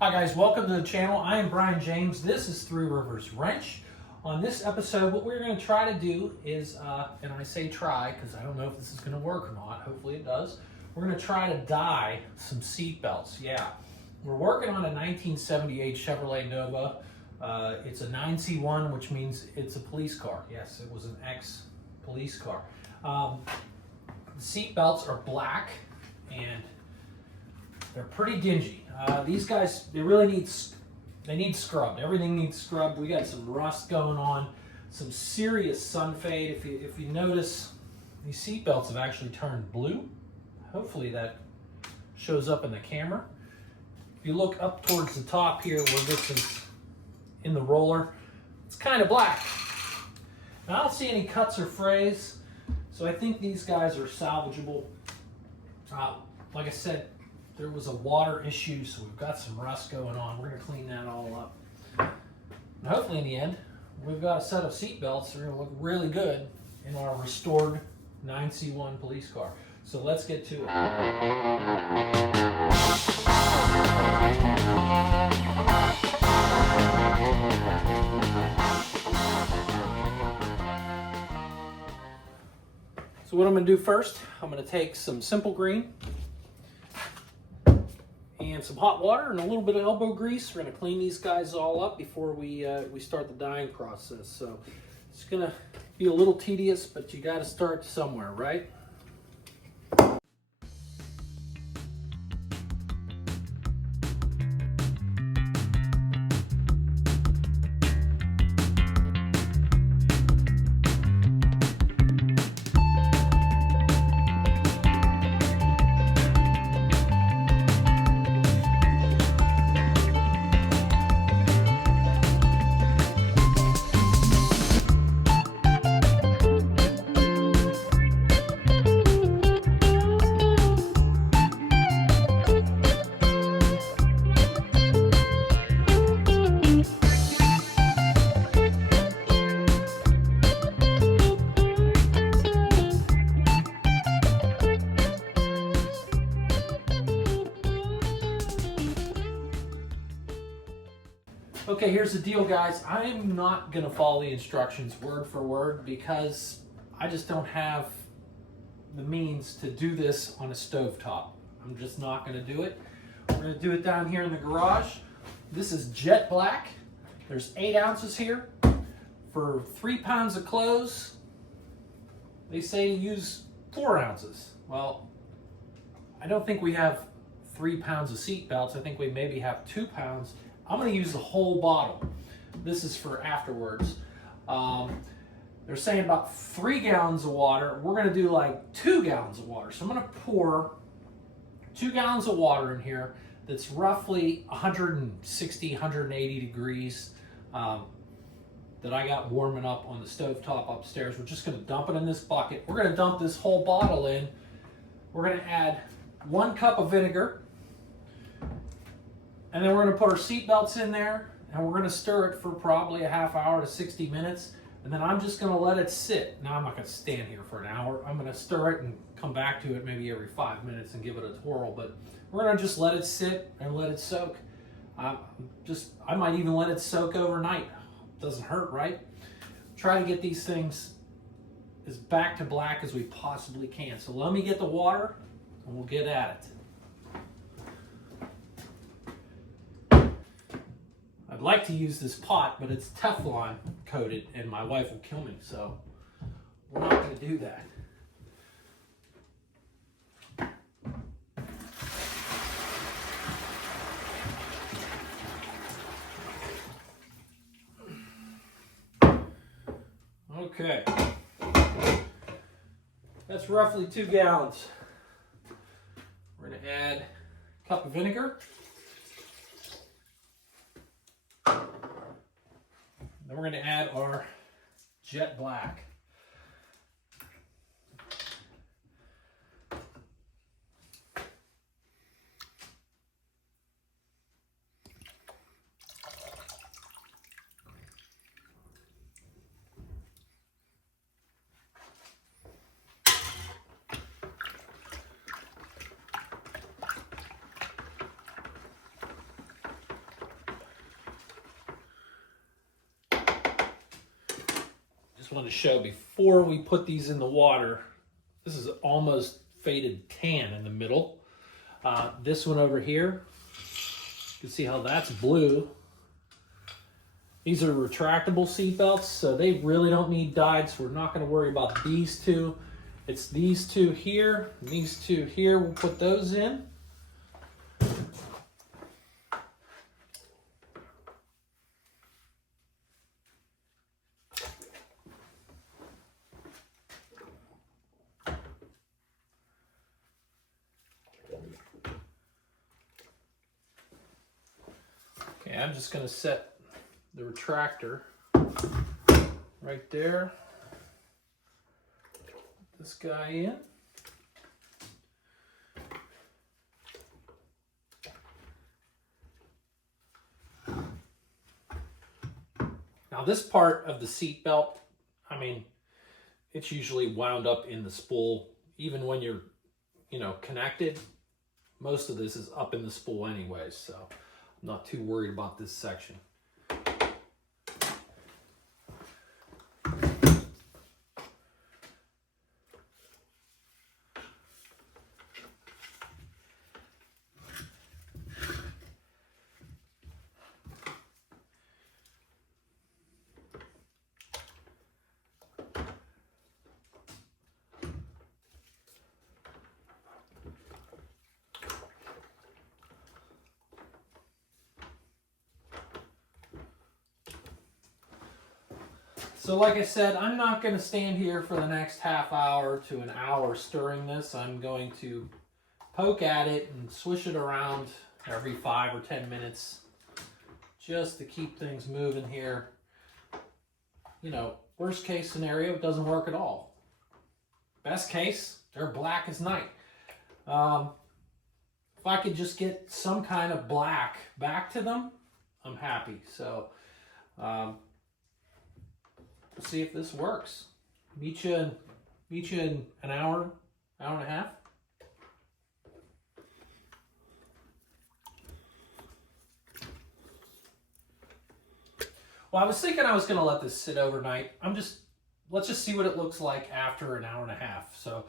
Hi guys, welcome to the channel. I am Brian James. This is Three Rivers Wrench. On this episode, what we're going to try to do is, and I say try because I don't know if this is going to work or not. Hopefully it does. We're going to try to dye some seat belts. Yeah, we're working on a 1978 Chevrolet Nova. It's a 9C1, which means it's a police car. Yes, it was an ex-police car. The seat belts are black and they're pretty dingy. These guys, they really need scrubbed. Everything needs scrubbed. We got some rust going on, some serious sun fade. If you notice, these seat belts have actually turned blue. Hopefully that shows up in the camera. If you look up towards the top here where this is in the roller, it's kind of black. Now, I don't see any cuts or frays, so I think these guys are salvageable. Like I said, there was a water issue, so we've got some rust going on. We're going to clean that all up. And hopefully in the end, we've got a set of seat belts that are going to look really good in our restored 9C1 police car. So let's get to it. So what I'm going to do first, I'm going to take some simple green and some hot water and a little bit of elbow grease. We're going to clean these guys all up before we start the dyeing process. So it's going to be a little tedious, but you got to start somewhere, right? Okay, here's the deal, guys. I'm not going to follow the instructions word for word because I just don't have the means to do this on a stovetop. I'm just not going to do it. We're going to do it down here in the garage. This is jet black. There's 8 ounces here. For 3 pounds of clothes, they say to use 4 ounces. Well, I don't think we have 3 pounds of seat belts. I think we maybe have 2 pounds. I'm going to use the whole bottle. This is for afterwards. They're saying about 3 gallons of water. We're going to do like 2 gallons of water. So I'm going to pour 2 gallons of water in here that's roughly 160, 180 degrees that I got warming up on the stovetop upstairs. We're just going to dump it in this bucket. We're going to dump this whole bottle in. We're going to add 1 cup of vinegar. And then we're going to put our seat belts in there, and we're going to stir it for probably a half hour to 60 minutes. And then I'm just going to let it sit. Now, I'm not going to stand here for an hour. I'm going to stir it and come back to it maybe every 5 minutes and give it a twirl. But we're going to just let it sit and let it soak. I might even let it soak overnight. Doesn't hurt, right? Try to get these things as back to black as we possibly can. So let me get the water, and we'll get at it. I'd like to use this pot, but it's Teflon coated and my wife will kill me, so we're not going to do that. Okay, that's roughly 2 gallons. We're going to add a cup of vinegar. Then we're going to add our jet black. wanted to show before we put these in the water. This is almost faded tan in the middle. This one over here, you can see how that's blue. These are retractable seat belts, so they really don't need dyed, so we're not going to worry about these two. It's these two here, and these two here. We'll put those in. Okay, I'm just going to set the retractor right there. Put this guy in. Now this part of the seat belt, I mean, it's usually wound up in the spool. Even when you're, connected, most of this is up in the spool anyways, so I'm not too worried about this section. So like I said, I'm not going to stand here for the next half hour to an hour stirring this. I'm going to poke at it and swish it around every 5 or 10 minutes just to keep things moving here. Worst case scenario, it doesn't work at all. Best case, they're black as night. If I could just get some kind of black back to them, I'm happy. So, we'll see if this works. Meet you in an hour and a half. Well, I was thinking I was going to let this sit overnight. Let's just see what it looks like after an hour and a half. So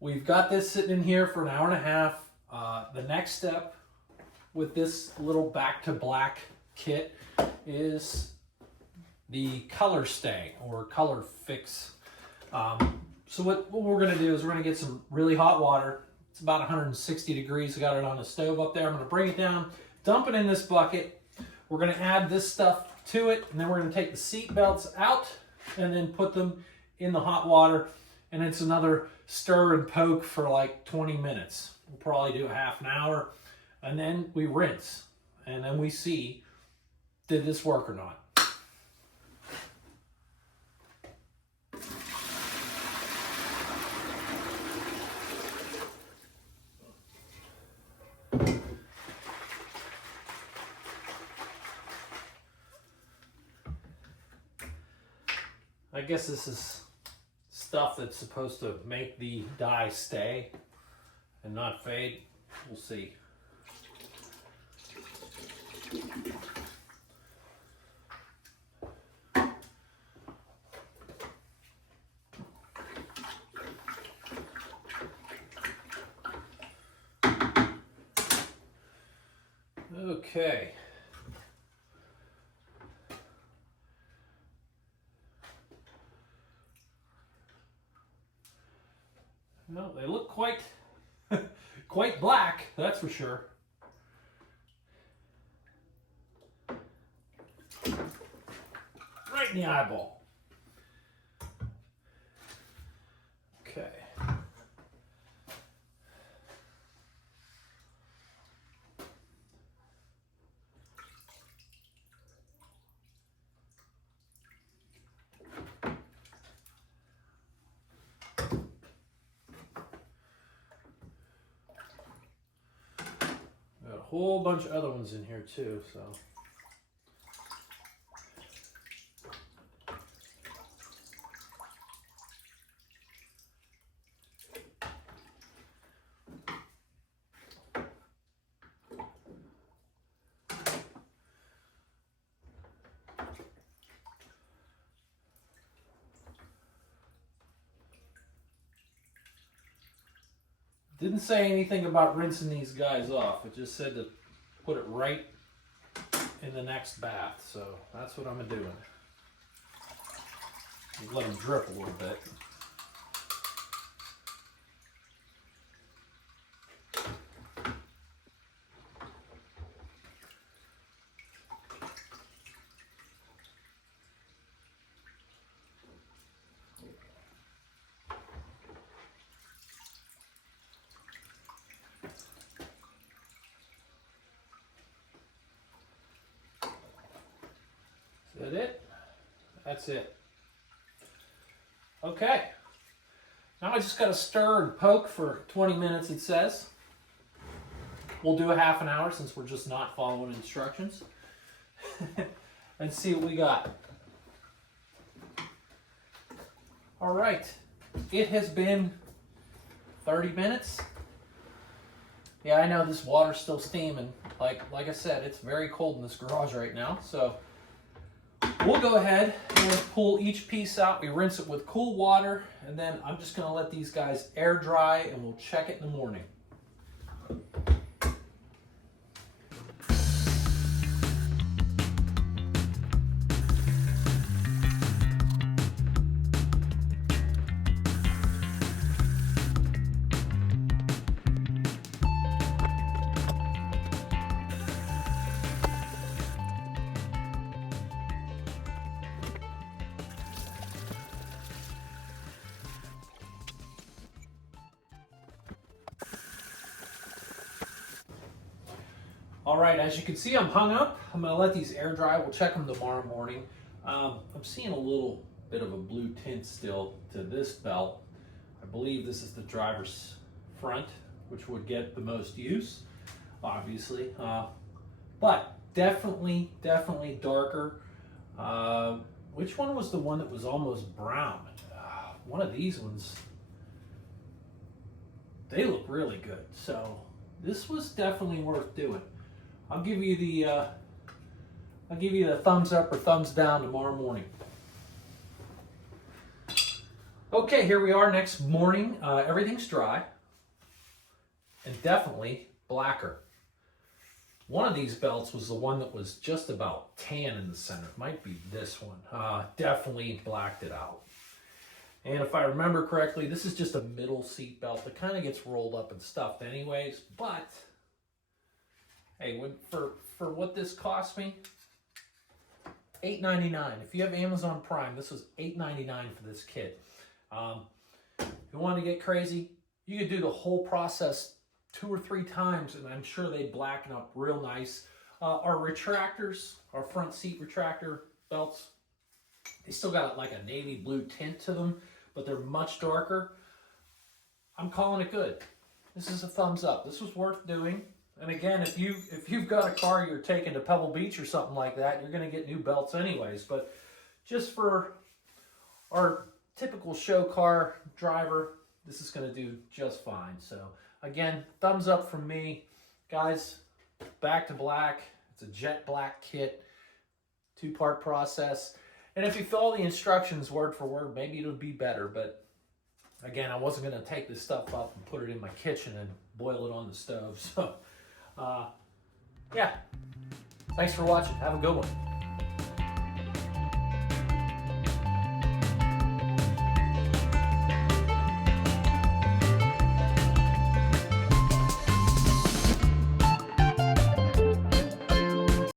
we've got this sitting in here for an hour and a half. The next step with this little back to black kit is the color stay or color fix. So what we're going to do is we're going to get some really hot water. It's about 160 degrees. I got it on the stove up there. I'm going to bring it down, dump it in this bucket. We're going to add this stuff to it, and then we're going to take the seat belts out and then put them in the hot water. And it's another stir and poke for like 20 minutes. We'll probably do a half an hour, and then we rinse, and then we see, did this work or not? I guess this is stuff that's supposed to make the dye stay and not fade. We'll see. Okay. Well, they look quite black, that's for sure. Right in the eyeball. Okay. A whole bunch of other ones in here too, so. Didn't say anything about rinsing these guys off. It just said to put it right in the next bath. So that's what I'm doing. Let them drip a little bit. Is that it? That's it. Okay. Now I just got to stir and poke for 20 minutes, it says. We'll do a half an hour since we're just not following instructions. And see what we got. All right. It has been 30 minutes. Yeah, I know this water's still steaming. Like I said, it's very cold in this garage right now. So we'll go ahead and pull each piece out. We rinse it with cool water, and then I'm just going to let these guys air dry, and we'll check it in the morning. All right, as you can see, I'm hung up. I'm gonna let these air dry. We'll check them tomorrow morning. I'm seeing a little bit of a blue tint still to this belt. I believe this is the driver's front, which would get the most use, obviously. But definitely darker. Which one was the one that was almost brown? One of these ones, they look really good. So this was definitely worth doing. I'll give you the thumbs up or thumbs down tomorrow morning. Okay, here we are next morning. Everything's dry and definitely blacker. One of these belts was the one that was just about tan in the center. It might be this one. Definitely blacked it out. And if I remember correctly, this is just a middle seat belt that kind of gets rolled up and stuffed anyways, but hey, for what this cost me, $8.99. If you have Amazon Prime, this was $8.99 for this kit. If you want to get crazy, you could do the whole process 2 or 3 times, and I'm sure they blacken up real nice. Our retractors, our front seat retractor belts, they still got like a navy blue tint to them, but they're much darker. I'm calling it good. This is a thumbs up. This was worth doing. And again, if you've got a car you're taking to Pebble Beach or something like that, you're going to get new belts anyways. But just for our typical show car driver, this is going to do just fine. So again, thumbs up from me. Guys, back to black. It's a jet black kit, 2-part process. And if you follow the instructions word for word, maybe it'll be better. But again, I wasn't going to take this stuff up and put it in my kitchen and boil it on the stove. So yeah, thanks for watching. Have a good one.